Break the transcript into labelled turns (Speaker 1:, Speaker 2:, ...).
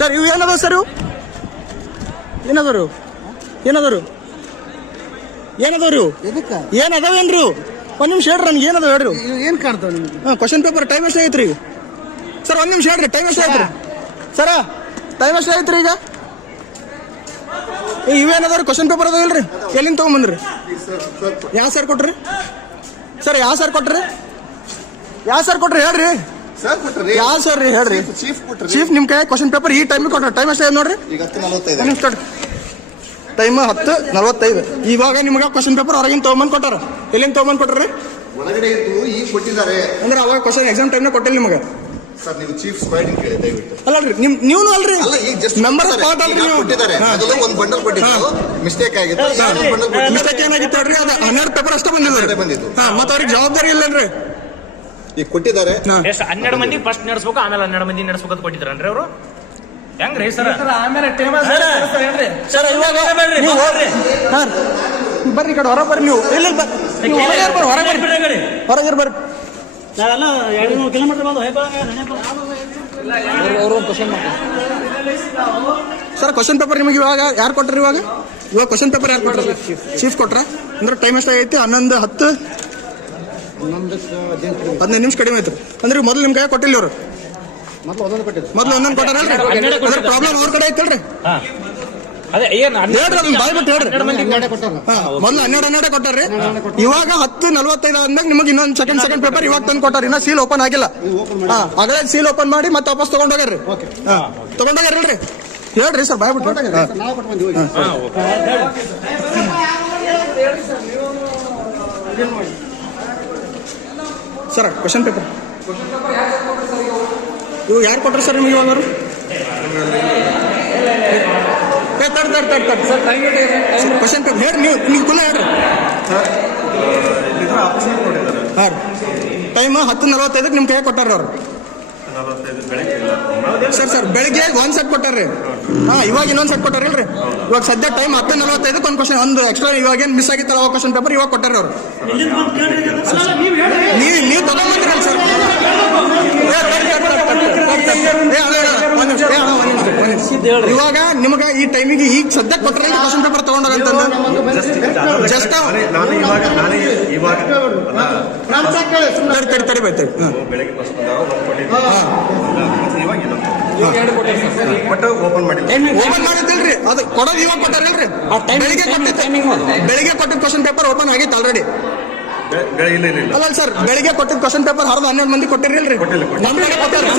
Speaker 1: Sir ಇವು ಏನದ sir ಇವು? ಏನದರು ಏನದರು ಏನದವೇನ್ರು ಇವು?
Speaker 2: ಎದಕ್ಕ?
Speaker 1: ಏನ್ ಅದಾವೇನ್ರಿ ಒಂದು ನಿಮಿಷ ಹೇಳ್ರಿ ನನ್ಗೆ ಏನದ ಹೇಳ್ರಿ
Speaker 2: ಏನು ಕಾಣ್ತಾವ ನಿಮ್ಗೆ?
Speaker 1: ಹಾಂ ಕ್ವಶನ್ ಪೇಪರ್ ಟೈಮ್ ಎಷ್ಟು ಐತ್ರಿ ಸರ್ ಒಂದ್ ನಿಮಿಷ ಹೇಳ್ರಿ ಟೈಮ್ ಎಷ್ಟು ಐತ್ರಿ ಸರ ಟೈಮ್ ಎಷ್ಟು ಆಯ್ತ್ರಿ ಈಗ? ಇವೇನದಾರ ಕ್ವಶನ್ ಪೇಪರ್ ಅದಾವಿಲ್ರಿ ಎಲ್ಲಿಂದ ತೊಗೊಂಬಂದ್ರಿ? ಯಾವ ಸರ್ ಕೊಟ್ರಿ? ಸರ್ ಯಾವ ಸರ್ ಕೊಟ್ರಿ? ಯಾವ ಸರ್ ಕೊಟ್ರಿ? ಹೇಳ್ರಿ.
Speaker 3: ಸರ್ ಕೊಟ್ರಿ.
Speaker 1: ಯಾವ ಸರ್ ರೀ ಹೇಳ್ರಿ.
Speaker 3: ಚೀಫ್ ಕೊಟ್ರಿ.
Speaker 1: ಚೀಫ್ ನಿಮ್ ಕೈ ಕ್ವಶನ್ ಪೇಪರ್ ಈ ಟೈಮ್ ಕೊಟ್ರಿ ಟೈಮ್ ಅಷ್ಟೇ ನೋಡ್ರಿ.
Speaker 3: ಈಗ ಹತ್ತು ನಲವತ್ತೈದು
Speaker 1: ನಿಮಿಷ ಟೈಮ್ ಹತ್ತು ನಲವತ್ತೈದು. ಇವಾಗ ನಿಮ್ಗೆ ಕ್ವಶನ್ ಪೇಪರ್ ಹೊರಗಿನ ತೊಗೊಂಬಂದು ಕೊಟ್ಟಾರ? ಎಲ್ಲಿಂದ ತೊಗೊಂಬಂದು ಕೊಟ್ರಿ?
Speaker 3: ಒಳಗಡೆ ಇದ್ದು ಈಗ ಕೊಟ್ಟಿದ್ದಾರೆ.
Speaker 1: ಅಂದ್ರೆ ಅವಾಗ ಕ್ವಶನ್ ಎಕ್ಸಾಮ್ ಟೈಮ್ನ ಕೊಟ್ಟಿಲ್ಲ ನಿಮಗೆ.
Speaker 3: ಸರ್ ನೀವು ಚೀಫ್ ಸ್ಕ್ವಾಡಿಂಗ್ ಕೇಳಿ ದಯವಿಟ್ಟು.
Speaker 1: ಅಲ್ಲಲ್ರಿ ನಿಮ್ ನೀವು ಅಲ್ರಿ.
Speaker 3: ಅಲ್ಲ ಈಗ ಜಸ್ಟ್
Speaker 1: ನಂಬರ್ ಸ್ಪಾಟ್ ಅಲ್ರಿ ನೀವು.
Speaker 3: ಕೊಟ್ಟಿದ್ದಾರೆ. ಮೊದಲು ಒಂದು ಬಂಡಲ್ ಕೊಟ್ಟಿದ್ದು ಮಿಸ್ಟೇಕ್ ಆಗಿತ್ತು. ಈಗ ಬಂಡಲ್
Speaker 1: ಮಿಸ್ಟೇಕ್ ಏನಾಗಿತ್ತು ಹೇಳ್ರಿ? ಅದು ಹನ್ನೆರಡು ಪೇಪರ್ ಅಷ್ಟೇ ಬಂದಿಲ್ಲ
Speaker 3: ಹನ್ನೆರಡೇ ಬಂದಿದ್ದು.
Speaker 1: ಹಾ ಮತ್ತೆ ಅವ್ರಿಗೆ ಜವಾಬ್ದಾರಿ ಇಲ್ಲನ್ರಿ.
Speaker 3: ಈಗ ಕೊಟ್ಟಿದ್ದಾರೆ.
Speaker 4: ಎಷ್ಟು ಹನ್ನೆರಡು ಮಂದಿ ಫಸ್ಟ್ ನಡೆಸ್ಬೇಕು ಆಮೇಲೆ ಹನ್ನೆರಡು ಮಂದಿ ನಡೆಸ್ಬೇಕು ಅಂತ ಕೊಟ್ಟಿದ್ರನ್ರಿ ಅವರು? ಹೆಂಗ್ರಿ ಸರ್?
Speaker 2: ಆಮೇಲೆ
Speaker 1: ಸರ್ ಇವಾಗ ನೀವು ಹೋಗ್ರಿ ಹಾ ರೀ. ಬರ್ರಿ ಕಡೆ ಹೊರಗೆ ಬರ್ರಿ ನೀವು. ಇಲ್ಲ ಹೊರಗೆ ಬರ್ರಿ ಹೊರಗೆ ಬರ್ರಿ. ಹೊರಗೆ ಬರ್ರಿ.
Speaker 5: ನಾವೆಲ್ಲ ಎರಡು ನೂರು ಕಿಲೋಮೀಟರ್ ಬಂದು
Speaker 1: ಸರ್ ಕ್ವಶನ್ ಪೇಪರ್ ನಿಮಗೆ ಇವಾಗ ಯಾರು ಕೊಟ್ರಿ ಇವಾಗ? ಇವಾಗ ಕ್ವಶನ್ ಪೇಪರ್ ಯಾರು ಕೊಟ್ಟರು ಚೀಫ್ ಕೊಟ್ರ? ಅಂದ್ರೆ ಟೈಮ್ ಎಷ್ಟಾಗೈತಿ? ಹನ್ನೊಂದು ಹತ್ತು? ಹದಿನೈದು ನಿಮಿಷ ಕಡಿಮೆ ಆಯ್ತು. ಅಂದ್ರೆ ಮೊದಲು ನಿಮ್ಮ ಕೈ ಕೊಟ್ಟಿಲ್ಲ ಇವರು?
Speaker 2: ಮೊದಲು ಒಂದೊಂದು ಕೊಟ್ಟಿದ್ರು
Speaker 1: ಮೊದಲು ಒಂದೊಂದು ಕೊಟ್ಟಾರಲ್ರಿ ಅದ್ರ ಪ್ರಾಬ್ಲಮ್ ಅವ್ರ ಕಡೆ ಐತಲ್ರಿ?
Speaker 4: ಹಾ. ಅದೇ ಏನ್
Speaker 1: ಹೇಳ್ರಿ ಅದನ್ನ ಬಾಯ್ ಬಿಟ್ಟು ಹೇಳ್ರಿ.
Speaker 4: ಹನ್ನೆರಡು ಮಂದಿ
Speaker 2: ಹನ್ನೆರಡೇ ಕೊಟ್ಟಾರ.
Speaker 1: ಹಾ, ಮೊದ್ಲು ಹನ್ನೆರಡು ಹನ್ನೆರಡು ಕೊಟ್ಟಾರ್ರಿ. ಇವಾಗ ಹತ್ತು ನಲ್ವತ್ತೈದು ಅಂದಾಗ ನಿಮಗೆ ಇನ್ನೊಂದು ಸೆಕೆಂಡ್ ಸೆಕೆಂಡ್ ಪೇಪರ್ ಇವಾಗ ತಂದು ಕೊಟ್ಟಾರ. ಇನ್ನ ಸೀಲ್ ಓಪನ್ ಆಗಿಲ್ಲ. ಹಾ ಆಗಲೇ ಸೀಲ್ ಓಪನ್ ಮಾಡಿ ಮತ್ತೆ ವಾಪಸ್ ತಗೊಂಡೋಗ್ರಿ ಹಾ ತಗೊಂಡೋಗ್ಯಾರಲ್ರಿ ಹೇಳ್ರಿ. ಸರ್ ಬಾಯ್ ಬಿಟ್ಟು.
Speaker 2: ನಾವು ಕೊಟ್ಟು ಬಂದಿವಿ ಹೋಗಿ
Speaker 1: ಸರ್ ಕ್ವಶನ್ ಪೇಪರ್ ಇವು ಯಾರು ಕೊಟ್ಟರು ಸರ್ ನಿಮಗೆ ಇವಾಗ ತಡ್ ತಡ್ ತಡ್ ತಡ್. ಸರ್ ಕ್ವಶನ್ ಪೇಪರ್ ಹೇಳಿ ನೀವು ನೀವು ಕುಲ್ಲ ಹೇಳ್ರಿ. ಹಾಂ ರೀ. ಟೈಮ್ ಹತ್ತು ನಲವತ್ತೈದಕ್ಕೆ ನಿಮ್ಮ ಕೈ ಕೊಟ್ಟಾರ ಅವ್ರು? ಸರ್ ಸರ್ ಬೆಳಿಗ್ಗೆ ಒಂದು ಸೆಟ್ ಕೊಟ್ಟಾರ್ರಿ. ಹಾಂ ಇವಾಗ ಇನ್ನೊಂದು ಸೆಟ್ ಕೊಟ್ಟಾರಿಲ್ರಿ ಇವಾಗ ಸದ್ಯ ಟೈಮ್ ಹತ್ತು ನಲವತ್ತೈದಕ್ಕೆ ಒಂದು ಕ್ವಶನ್ ಒಂದು ಎಕ್ಸ್ಟ್ರಾ ಇವಾಗ ಏನು ಮಿಸ್ ಆಗಿತ್ತಲ್ಲ ಅವಾಗ ಕ್ವಶನ್ ಪೇಪರ್ ಇವಾಗ ಕೊಟ್ಟಾರ ಅವ್ರು ನೀವು ನೀವು ತಗೊಂಡ್ಬಂದಿರಲ್ಲ ಸರ್ ಏ, ತಡಿ, ತಡಿ, ತಡಿ, ತಡಿ, ತಡಿ, ತಡಿ. ಏ, ಅಲ್ಲ, ಅಲ್ಲ, ಒಂದ್ ನಿಮಿಷ, ಏ, ಅಲ್ಲ, ಇವಾಗ ನಿಮಗ ಈ ಟೈಮಿಗೆ ಈಗ ಸದ್ಯಕ್ಕೆ ಕೊಟ್ಟರೆ ಕ್ವಶನ್ ಪೇಪರ್ ಜಸ್ಟ್
Speaker 6: ನಾನು ಇವಾಗ ನಾನೇ ಇವಾಗ
Speaker 1: ತಡಿ ತಡಿ ತಡಿ
Speaker 6: ಬೆಳಗ್ಗೆ ಇವಾಗ ಇಲ್ಲ. ಬಟ್ ಓಪನ್ ಮಾಡಿಲ್ಲ
Speaker 1: ಓಪನ್ ಮಾಡಿದ್ದಿಲ್ರಿ. ಅದು ಕೊಡೋದು ಇವಾಗ ಕೊಟ್ಟಾರಲ್ರಿ ಬೆಳಿಗ್ಗೆ ಟೈಮಿಂಗ್ ಬೆಳಿಗ್ಗೆ ಕೊಟ್ಟಿದ್ದ ಕ್ವಶನ್ ಪೇಪರ್ ಓಪನ್ ಆಗಿತ್ತು ಆಲ್ರೆಡಿ
Speaker 6: ಇಲ್ಲ ಇಲ್ಲ ಇಲ್ಲ.
Speaker 1: ಅಲ್ಲ ಸರ್ ಬೆಳಿಗ್ಗೆ ಕೊಟ್ಟಿದ್ದ ಕ್ವಶನ್ ಪೇಪರ್ ಹರಿದು ಹನ್ನೆರಡು ಮಂದಿ ಕೊಟ್ಟಿರಲ್ರಿ
Speaker 6: ಕೊಟ್ಟಿಲ್ಲ,